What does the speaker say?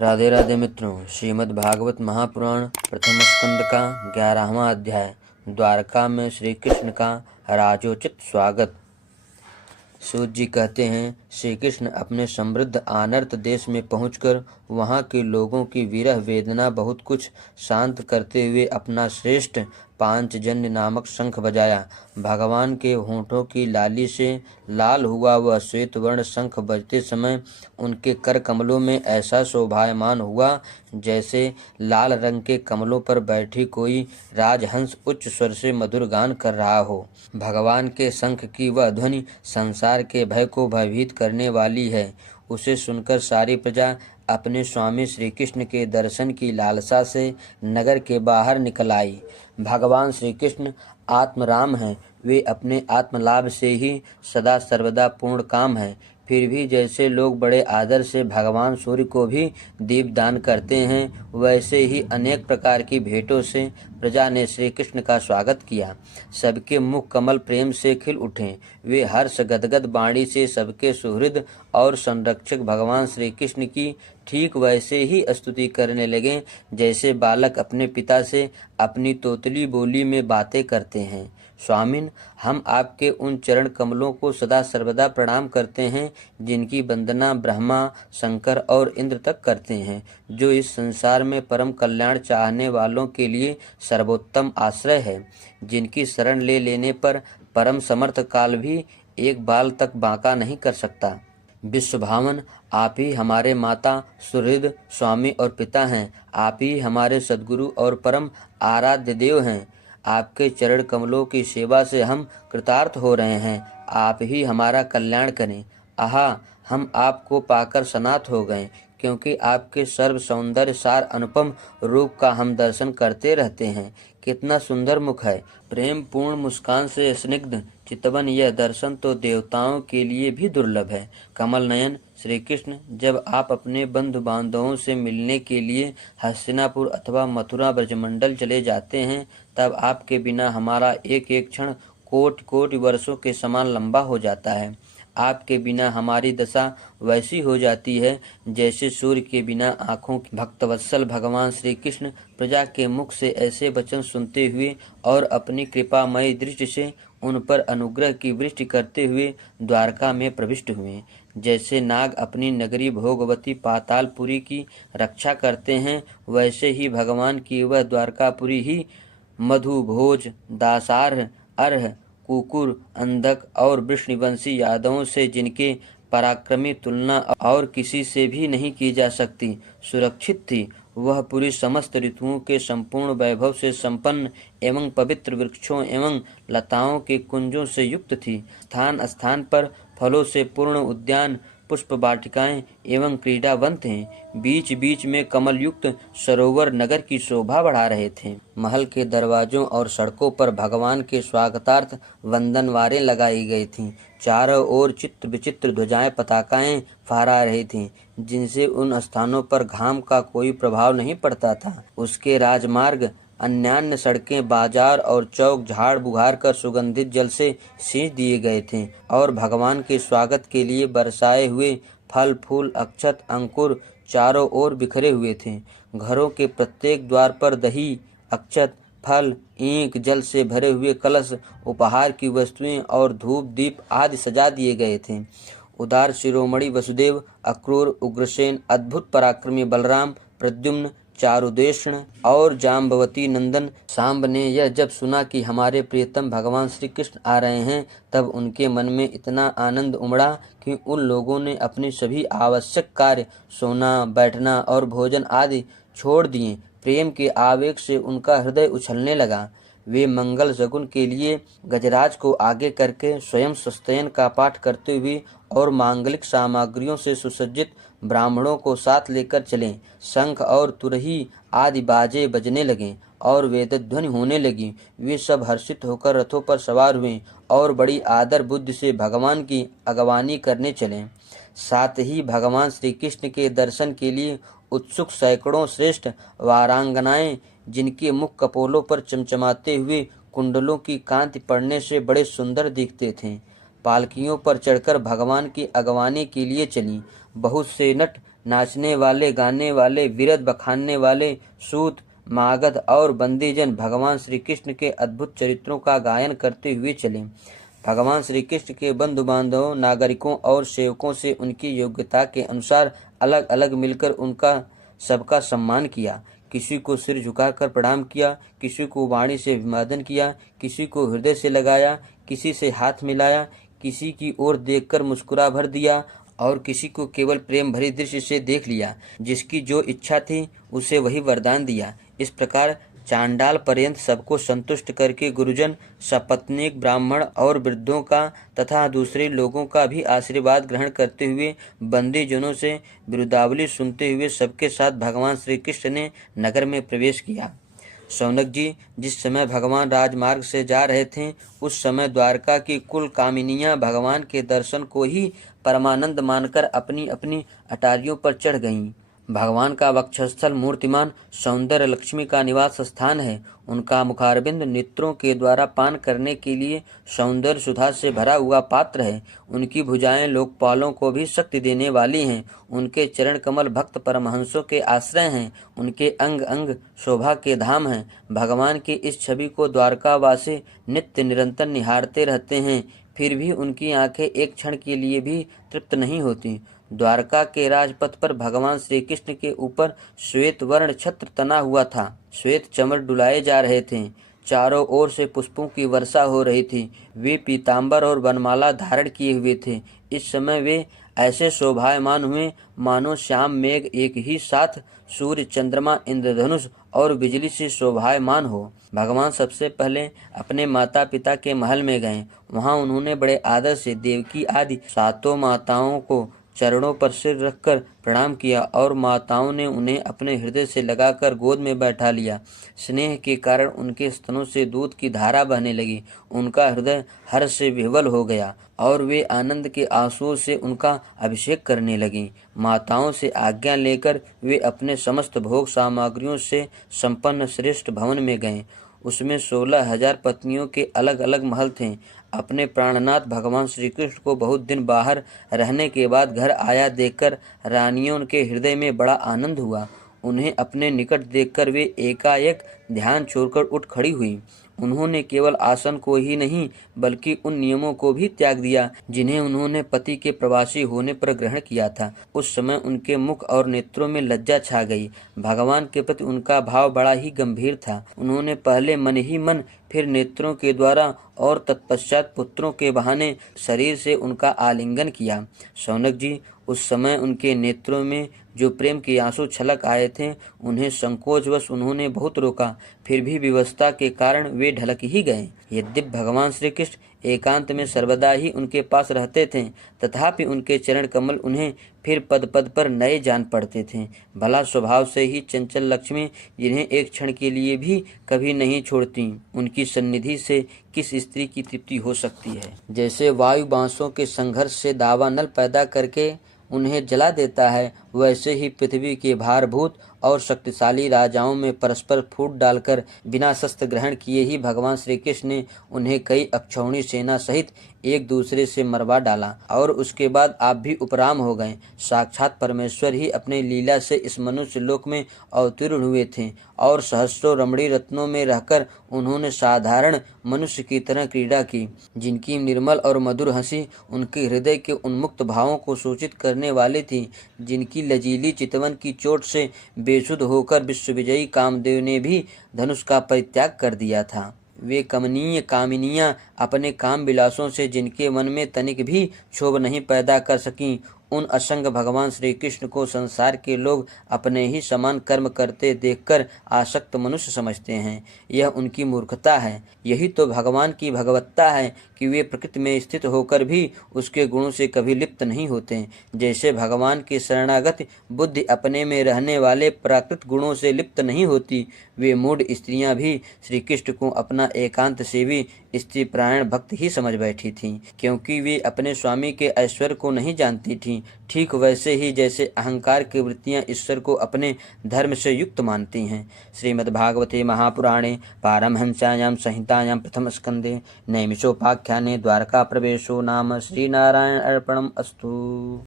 राधे राधे मित्रों, श्रीमद् भागवत महापुराण प्रथम स्कंद का 11वां अध्याय द्वारका में श्री कृष्ण का राजोचित स्वागत। सूत जी कहते हैं, श्री कृष्ण अपने समृद्ध आनर्त देश में पहुंचकर वहां के लोगों की विरह वेदना बहुत कुछ शांत करते हुए अपना श्रेष्ठ पांचजन्य नामक शंख बजाया। भगवान के होठों की लाली से लाल हुआ वह श्वेत वर्ण शंख बजते समय उनके कर कमलों में ऐसा शोभायमान हुआ जैसे लाल रंग के कमलों पर बैठी कोई राजहंस उच्च स्वर से मधुर गान कर रहा हो। भगवान के शंख की वह ध्वनि संसार के भय को भयभीत करने वाली है। उसे सुनकर सारी प्रजा अपने स्वामी श्री कृष्ण के दर्शन की लालसा से नगर के बाहर निकल आई। भगवान श्री कृष्ण आत्मराम हैं, वे अपने आत्मलाभ से ही सदा सर्वदा पूर्ण काम हैं। फिर भी जैसे लोग बड़े आदर से भगवान सूर्य को भी दीपदान करते हैं, वैसे ही अनेक प्रकार की भेंटों से प्रजा ने श्री कृष्ण का स्वागत किया। सबके मुख कमल प्रेम से खिल उठे। वे हर्ष गदगद वाणी से सबके सुहृद और संरक्षक भगवान श्री कृष्ण की ठीक वैसे ही स्तुति करने लगे जैसे बालक अपने पिता से अपनी तोतली बोली में बातें करते हैं। स्वामिन, हम आपके उन चरण कमलों को सदा सर्वदा प्रणाम करते हैं जिनकी वंदना ब्रह्मा, शंकर और इंद्र तक करते हैं, जो इस संसार में परम कल्याण चाहने वालों के लिए सर्वोत्तम आश्रय है, जिनकी शरण ले लेने पर परम समर्थ काल भी एक बाल तक बांका नहीं कर सकता। विश्वभावन, आप ही हमारे माता, सुहृद, स्वामी और पिता हैं। आप ही हमारे सद्गुरु और परम आराध्य देव हैं। आपके चरण कमलों की सेवा से हम कृतार्थ हो रहे हैं। आप ही हमारा कल्याण करें। आहा, हम आपको पाकर सनाथ हो गए, क्योंकि आपके सर्व सौंदर्य सार अनुपम रूप का हम दर्शन करते रहते हैं। कितना सुंदर मुख है। प्रेम पूर्ण मुस्कान से स्निग्ध चितवन, यह दर्शन तो देवताओं के लिए भी दुर्लभ है। कमल नयन श्री कृष्ण, जब आप अपने बंधु बांधवों से मिलने के लिए हस्तिनापुर अथवा मथुरा ब्रजमंडल चले जाते हैं, तब आपके बिना हमारा एक एक क्षण कोटि कोटि वर्षों के समान लंबा हो जाता है। आपके बिना हमारी दशा वैसी हो जाती है जैसे सूर्य के बिना आँखों की। भक्तवत्सल भगवान श्री कृष्ण प्रजा के मुख से ऐसे वचन सुनते हुए और अपनी कृपामयी दृष्टि से उन पर अनुग्रह की वृष्टि करते हुए द्वारका में प्रविष्ट हुए। जैसे नाग अपनी नगरी भोगवती पातालपुरी की रक्षा करते हैं, वैसे ही भगवान की वह द्वारकापुरी ही मधु, भोज, दासार्ह, अर्ह, कुकुर, अंधक और वृष्णिवंशी यादवों से, जिनके पराक्रमी तुलना और किसी से भी नहीं की जा सकती, सुरक्षित थी। वह पूरी समस्त ऋतुओं के संपूर्ण वैभव से संपन्न एवं पवित्र वृक्षों एवं लताओं के कुंजों से युक्त थी। स्थान स्थान पर फलों से पूर्ण उद्यान, पुष्प वाटिकाएं एवं क्रीडावंत हैं। बीच बीच में कमल युक्त सरोवर नगर की शोभा बढ़ा रहे थे। महल के दरवाजों और सड़कों पर भगवान के स्वागतार्थ वंदनवारें लगाई गई थीं। चारों ओर चित्र विचित्र ध्वजाएं पताकाएं फहरा रही थीं, जिनसे उन स्थानों पर घाम का कोई प्रभाव नहीं पड़ता था। उसके राजमार्ग, अन्यान्य सड़कें, बाजार और चौक झाड़ बुघार कर सुगंधित जल से सींच दिए गए थे और भगवान के स्वागत के लिए बरसाए हुए फल, फूल, अक्षत, अंकुर चारों ओर बिखरे हुए थे। घरों के प्रत्येक द्वार पर दही, अक्षत, फल, ईंख, जल से भरे हुए कलश, उपहार की वस्तुएं और धूप दीप आदि सजा दिए गए थे। उदार शिरोमणि वसुदेव, अक्रूर, उग्रसेन, अद्भुत पराक्रमी बलराम, प्रद्युम्न, चारुदेषण और जाम्बवती नंदन सांब ने यह जब सुना कि हमारे प्रियतम भगवान श्री कृष्ण आ रहे हैं, तब उनके मन में इतना आनंद उमड़ा कि उन लोगों ने अपनी सभी आवश्यक कार्य, सोना, बैठना और भोजन आदि छोड़ दिए। प्रेम के आवेग से उनका हृदय उछलने लगा। वे मंगल शगुन के लिए गजराज को आगे करके स्वयं स्वस्त्ययन का पाठ करते हुए और मांगलिक सामग्रियों से सुसज्जित ब्राह्मणों को साथ लेकर चले। शंख और तुरही आदि बाजे बजने लगे और वेदध्वनि होने लगी। वे सब हर्षित होकर रथों पर सवार हुए और बड़ी आदर बुद्धि से भगवान की अगवानी करने चले। साथ ही भगवान श्री कृष्ण के दर्शन के लिए उत्सुक सैकड़ों श्रेष्ठ वारांगनाएं, जिनके मुख कपोलों पर चमचमाते हुए कुंडलों की कांति पड़ने से बड़े सुंदर दिखते थे, पालकियों पर चढ़कर भगवान की अगवानी के लिए चलीं। बहुत से नट नाचने वाले, गाने वाले, वीरत बखानने वाले, सूत, मागध और बंदीजन भगवान श्री कृष्ण के अद्भुत चरित्रों का गायन करते हुए चले। भगवान श्री कृष्ण के बंधु बांधवों, नागरिकों और सेवकों से उनकी योग्यता के अनुसार अलग अलग मिलकर उनका सबका सम्मान किया। किसी को सिर झुकाकर प्रणाम किया, किसी को वाणी से अभिवादन किया, किसी को हृदय से लगाया, किसी से हाथ मिलाया, किसी की ओर देखकर मुस्कुरा भर दिया और किसी को केवल प्रेम भरी दृष्टि से देख लिया। जिसकी जो इच्छा थी उसे वही वरदान दिया। इस प्रकार चांडाल पर्यंत सबको संतुष्ट करके गुरुजन, सपत्नीक, ब्राह्मण और वृद्धों का तथा दूसरे लोगों का भी आशीर्वाद ग्रहण करते हुए बंदीजनों से बिरुदावली सुनते हुए सबके साथ भगवान श्री कृष्ण ने नगर में प्रवेश किया। शौनक जी, जिस समय भगवान राजमार्ग से जा रहे थे उस समय द्वारका की कुल कामिनियां भगवान के दर्शन को ही परमानंद मानकर अपनी अपनी अटारियों पर चढ़ गईं। भगवान का वक्षस्थल मूर्तिमान सौंदर्य लक्ष्मी का निवास स्थान है। उनका मुखारबिंद नेत्रों के द्वारा पान करने के लिए सौंदर्य सुधा से भरा हुआ पात्र है। उनकी भुजाएं लोकपालों को भी शक्ति देने वाली हैं। उनके चरण कमल भक्त परमहंसों के आश्रय हैं। उनके अंग अंग शोभा के धाम हैं। भगवान की इस छवि को द्वारकावासी नित्य निरंतर निहारते रहते हैं, फिर भी उनकी आंखें एक क्षण के लिए भी तृप्त नहीं होती। द्वारका के राजपथ पर भगवान श्री कृष्ण के ऊपर श्वेत वर्ण छत्र तना हुआ था। श्वेत चमर डुलाए जा रहे थे। चारों ओर से पुष्पों की वर्षा हो रही थी। वे पीतांबर और वनमाला धारण किए हुए थे। इस समय वे ऐसे शोभायमान हुए मानो श्याम मेघ एक ही साथ सूर्य, चंद्रमा, इंद्रधनुष और बिजली से शोभायमान हो। भगवान सबसे पहले अपने माता पिता के महल में गए। वहां उन्होंने बड़े आदर से देवकी आदि सातों माताओं को चरणों पर सिर रखकर प्रणाम किया और माताओं ने उन्हें अपने हृदय से लगाकर गोद में बैठा लिया। स्नेह के कारण उनके स्तनों से दूध की धारा बहने लगी। उनका हृदय हर्ष से विह्वल हो गया और वे आनंद के आंसुओं से उनका अभिषेक करने लगीं। माताओं से आज्ञा लेकर वे अपने समस्त भोग सामग्रियों से संपन्न श्रेष्ठ भवन में गए। उसमें 16,000 पत्नियों के अलग अलग महल थे। अपने प्राणनाथ भगवान श्री कृष्ण को बहुत दिन बाहर रहने के बाद घर आया देखकर रानियों के हृदय में बड़ा आनंद हुआ। उन्हें अपने निकट देखकर वे एकाएक ध्यान छोड़कर उठ खड़ी हुई। उन्होंने केवल आसन को ही नहीं बल्कि उन नियमों को भी त्याग दिया जिन्हें उन्होंने पति के प्रवासी होने पर ग्रहण किया था। उस समय उनके मुख और नेत्रों में लज्जा छा गई। भगवान के प्रति उनका भाव बड़ा ही गंभीर था। उन्होंने पहले मन ही मन, फिर नेत्रों के द्वारा और तत्पश्चात पुत्रों के बहाने शरीर से उनका आलिंगन किया। शौनक जी, उस समय उनके नेत्रों में जो प्रेम के आंसू छलक आए थे उन्हें संकोचवश उन्होंने बहुत रोका, फिर भी विवशता के कारण वे ढलक ही गए। यद्यपि भगवान श्री कृष्ण एकांत में सर्वदा ही उनके पास रहते थे, तथापि उनके चरण कमल उन्हें फिर पद पद पर नए जान पड़ते थे। भला स्वभाव से ही चंचल लक्ष्मी, जिन्हें एक क्षण के लिए भी कभी नहीं छोड़ती, उनकी सन्निधि से किस स्त्री की तृप्ति हो सकती है। जैसे वायु बांसों के संघर्ष से दावानल पैदा करके उन्हें जला देता है, वैसे ही पृथ्वी के भारभूत और शक्तिशाली राजाओं में परस्पर फूट डालकर बिना शस्त्र ग्रहण किए ही भगवान श्री कृष्ण ने उन्हें कई अक्षौणी सेना सहित एक दूसरे से मरवा डाला और उसके बाद आप भी उपराम हो गए। साक्षात परमेश्वर ही अपने लीला से इस मनुष्य लोक में अवतीर्ण हुए थे और सहस्रों रमणी रत्नों में रहकर उन्होंने साधारण मनुष्य की तरह क्रीड़ा की। जिनकी निर्मल और मधुर हंसी उनके हृदय के उन्मुक्त भावों को सूचित करने वाली थी, जिनकी लजीली चितवन की चोट से बेसुध होकर विश्वविजयी कामदेव ने भी धनुष का परित्याग कर दिया था। वे कमनीय कामिनियां अपने काम विलासों से जिनके मन में तनिक भी क्षोभ नहीं पैदा कर सकीं, उन असंग भगवान श्री कृष्ण को संसार के लोग अपने ही समान कर्म करते देखकर आसक्त मनुष्य समझते हैं। यह उनकी मूर्खता है। यही तो भगवान की भगवत्ता है कि वे प्रकृति में स्थित होकर भी उसके गुणों से कभी लिप्त नहीं होते। जैसे भगवान की शरणागत बुद्धि अपने में रहने वाले प्राकृत गुणों से लिप्त नहीं होती, वे मूढ़ स्त्रियां भी श्री कृष्ण को अपना एकांत सेवी स्त्री प्राण भक्त ही समझ बैठी थीं, क्योंकि वे अपने स्वामी के ऐश्वर्य को नहीं जानती थीं। ठीक वैसे ही जैसे अहंकार की वृत्तियां ईश्वर को अपने धर्म से युक्त मानती हैं। श्रीमद्भागवते महापुराणे पारमहंस्यां संहितायां प्रथम स्कंदे नैमिषोपाख्याने द्वारका प्रवेशो नाम। श्रीनारायण अर्पणम् अस्तु।